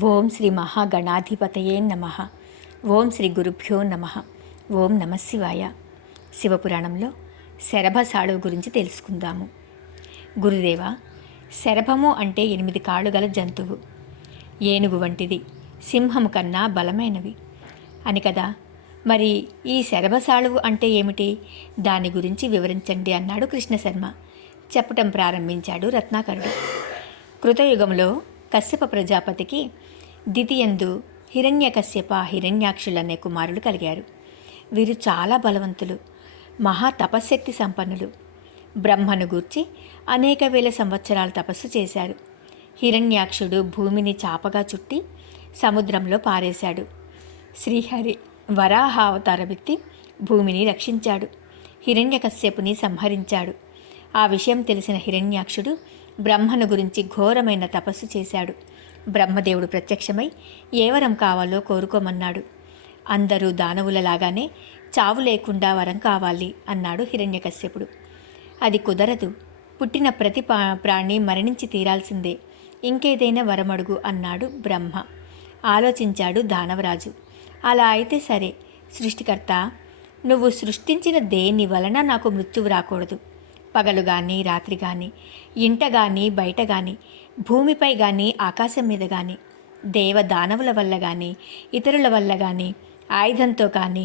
ఓం శ్రీ మహాగణాధిపతయే నమ. ఓం శ్రీ గురుభ్యో నమ. ఓం నమ శివాయ. శివపురాణంలో శరభసాళువు గురించి తెలుసుకుందాము. గురుదేవ, శరభము అంటే 8 కాళ్ళు గల జంతువు, ఏనుగు వంటిది, సింహము కన్నా బలమైనవి అని కదా. మరి ఈ శరభసాళువు అంటే ఏమిటి, దాని గురించి వివరించండి అన్నాడు కృష్ణశర్మ. చెప్పటం ప్రారంభించాడు రత్నాకరుడు. కృతయుగంలో కశ్యప ప్రజాపతికి దితియందు హిరణ్యకశ్యప, హిరణ్యాక్షులనే కుమారులు కలిగారు. వీరు చాలా బలవంతులు, మహా తపశ్శక్తి సంపన్నులు. బ్రహ్మను గూర్చి అనేక వేల సంవత్సరాలు తపస్సు చేశారు. హిరణ్యాక్షుడు భూమిని చాపగా చుట్టి సముద్రంలో పారేశాడు. శ్రీహరి వరాహావతారమెత్తి భూమిని రక్షించాడు. హిరణ్యకశ్యపుని సంహరించాడు. ఆ విషయం తెలిసిన హిరణ్యాక్షుడు బ్రహ్మను గురించి ఘోరమైన తపస్సు చేశాడు. బ్రహ్మదేవుడు ప్రత్యక్షమై ఏ వరం కావాలో కోరుకోమన్నాడు. అందరూ దానవులలాగానే చావు లేకుండా వరం కావాలి అన్నాడు హిరణ్యకశ్యపుడు. అది కుదరదు, పుట్టిన ప్రతి ప్రాణి మరణించి తీరాల్సిందే, ఇంకేదైనా వరమడుగు అన్నాడు బ్రహ్మ. ఆలోచించాడు దానవరాజు. అలా అయితే సరే, సృష్టికర్త, నువ్వు సృష్టించిన దేని వలన నాకు మృత్యువు రాకూడదు. పగలు కానీ రాత్రి కానీ, ఇంట కానీ బయట కానీ, భూమిపై కానీ ఆకాశం మీద కానీ, దానవుల వల్ల కానీ, ఇతరుల వల్ల కానీ, ఆయుధంతో కానీ,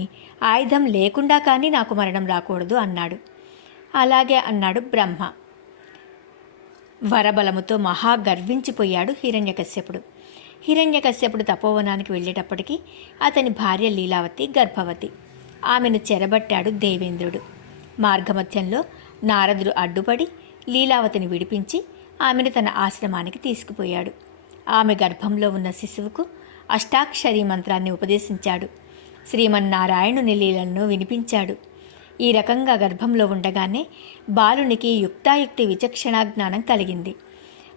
ఆయుధం లేకుండా కానీ నాకు మరణం రాకూడదు అన్నాడు. అలాగే అన్నాడు బ్రహ్మ. వరబలముతో మహా గర్వించిపోయాడు హిరణ్యకశ్యపుడు. హిరణ్యకశ్యపుడు తపోవనానికి వెళ్ళేటప్పటికీ అతని భార్య లీలావతి గర్భవతి. ఆమెను చెరబట్టాడు దేవేంద్రుడు. మార్గమధ్యంలో నారదుడు అడ్డుపడి లీలావతిని విడిపించి ఆమెను తన ఆశ్రమానికి తీసుకుపోయాడు. ఆమె గర్భంలో ఉన్న శిశువుకు అష్టాక్షరీ మంత్రాన్ని ఉపదేశించాడు. శ్రీమన్నారాయణుని లీలలను వినిపించాడు. ఈ రకంగా గర్భంలో ఉండగానే బాలునికి యుక్తాయుక్తి విచక్షణా జ్ఞానం కలిగింది.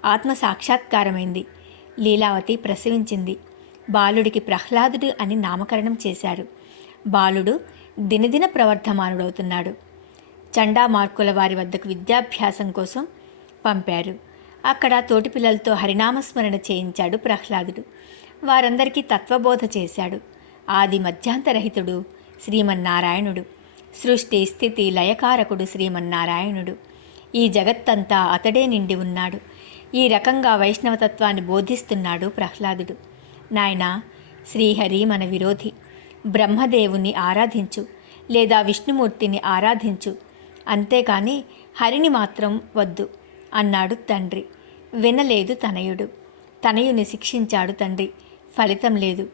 ఆత్మ సాక్షాత్కారమైంది. లీలావతి ప్రసవించింది. బాలుడికి ప్రహ్లాదుడు అని నామకరణం చేశారు. బాలుడు దినదిన ప్రవర్ధమానుడవుతున్నాడు. చండామార్కుల వారి వద్దకు విద్యాభ్యాసం కోసం పంపారు. అక్కడ తోటి పిల్లలతో హరినామస్మరణ చేయించాడు ప్రహ్లాదుడు. వారందరికీ తత్వబోధ చేశాడు. ఆది మధ్యాంతరహితుడు శ్రీమన్నారాయణుడు, సృష్టి స్థితి లయకారకుడు శ్రీమన్నారాయణుడు. ఈ జగత్తంతా అతడే నిండి ఉన్నాడు. ఈ రకంగా వైష్ణవతత్వాన్ని బోధిస్తున్నాడు ప్రహ్లాదుడు. నాయనా, శ్రీహరి మన విరోధి, బ్రహ్మదేవుని ఆరాధించు లేదా విష్ణుమూర్తిని ఆరాధించు, అంతేకాని హరిని మాత్రం వద్దు అన్నాడు తండ్రి. వినలేదు తనయుడు. తనయుని శిక్షించాడు తండ్రి. ఫలితం లేదు.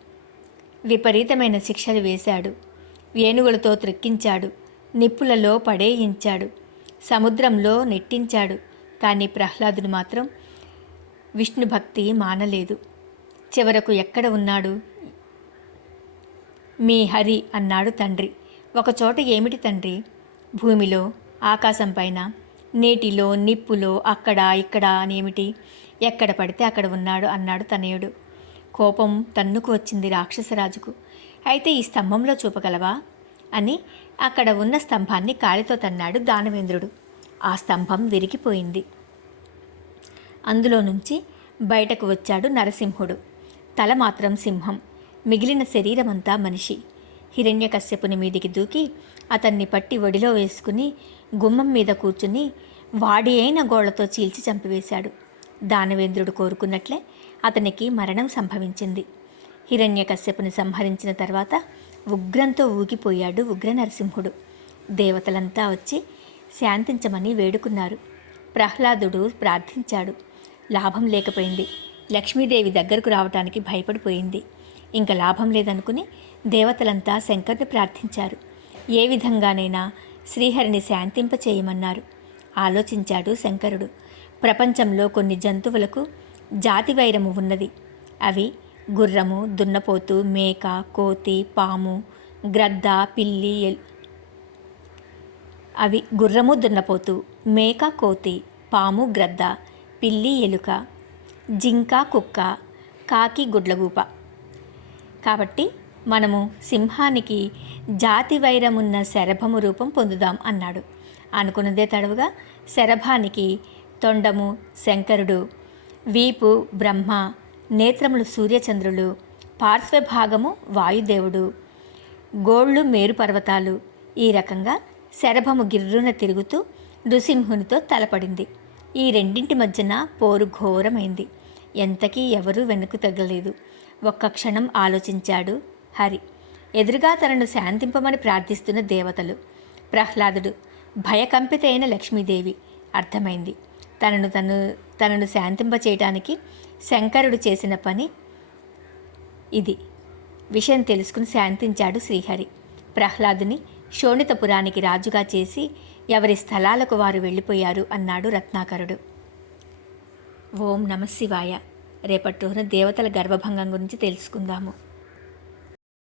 విపరీతమైన శిక్షలు వేశాడు. ఏనుగులతో త్రెక్కించాడు. నిప్పులలో పడేయించాడు. సముద్రంలో నెట్టించాడు. కానీ ప్రహ్లాదుడు మాత్రం విష్ణు భక్తి మానలేదు. చివరకు ఎక్కడ ఉన్నాడు? మీ హరి అన్నాడు తండ్రి. ఒకచోట ఏమిటి తండ్రి? భూమిలో, ఆకాశం పైన, నీటిలో, నిప్పులో, అక్కడ ఇక్కడ అనేమిటి? ఎక్కడ పడితే అక్కడ ఉన్నాడు అన్నాడు తనయుడు. కోపం తన్నుకు వచ్చింది రాక్షసరాజుకు. అయితే ఈ స్తంభంలో చూపగలవా అని అక్కడ ఉన్న స్తంభాన్ని కాలితో తన్నాడు దానవేంద్రుడు. ఆ స్తంభం విరిగిపోయింది. అందులో నుంచి బయటకు వచ్చాడు నరసింహుడు. తల మాత్రం సింహం, మిగిలిన శరీరమంతా మనిషి. హిరణ్యకశ్యపుని మీదికి దూకి అతన్ని పట్టి ఒడిలో వేసుకుని గుమ్మం మీద కూర్చుని వాడి అయిన గోళ్లతో చీల్చి చంపివేశాడు. దానవేంద్రుడు కోరుకున్నట్లే అతనికి మరణం సంభవించింది. హిరణ్యకశ్యపుని సంహరించిన తర్వాత ఉగ్రంతో ఊగిపోయాడు ఉగ్ర నరసింహుడు. దేవతలంతా వచ్చి శాంతించమని వేడుకున్నారు. ప్రహ్లాదుడు ప్రార్థించాడు. లాభం లేకపోయింది. లక్ష్మీదేవి దగ్గరకు రావటానికి భయపడిపోయింది. ఇంకా లాభం లేదనుకుని దేవతలంతా శంకరుని ప్రార్థించారు. ఏ విధంగానైనా శ్రీహరిని శాంతింపచేయమన్నారు. ఆలోచించాడు శంకరుడు. ప్రపంచంలో కొన్ని జంతువులకు జాతి వైరము ఉన్నది. అవి గుర్రము, దున్నపోతు, మేక, కోతి, పాము, గ్రద్ద, పిల్లి, అవి గుర్రము, దున్నపోతు, మేక, కోతి, పాము, గ్రద్ద, పిల్లి, ఎలుక, జింక, కుక్క, కాకి, గుడ్లగూప. కాబట్టి మనము సింహానికి జాతి వైరమున్న శరభము రూపం పొందుదాం అన్నాడు. అనుకున్నదే తడవుగా శరభానికి తొండము శంకరుడు, వీపు బ్రహ్మ, నేత్రములు సూర్యచంద్రులు, పార్శ్వభాగము వాయుదేవుడు, గోళ్ళు మేరు పర్వతాలు. ఈ రకంగా శరభము గిర్రున తిరుగుతూ నృసింహునితో తలపడింది. ఈ రెండింటి మధ్యన పోరు ఘోరమైంది. ఎంతకీ ఎవరూ వెనుక తగ్గలేదు. ఒక్క క్షణం ఆలోచించాడు హరి. ఎదురుగా తనను శాంతింపమని ప్రార్థిస్తున్న దేవతలు, ప్రహ్లాదుడు, భయకంపిత అయిన లక్ష్మీదేవి. అర్థమైంది, తనను శాంతింపచేయటానికి శంకరుడు చేసిన పని ఇది. విషయం తెలుసుకుని శాంతించాడు శ్రీహరి. ప్రహ్లాదుని శోణితపురానికి రాజుగా చేసి ఎవరి స్థలాలకు వారు వెళ్ళిపోయారు అన్నాడు రత్నాకరుడు. ఓం నమః శివాయ. రేపటి రోజున దేవతల గర్భభంగం గురించి తెలుసుకుందాము.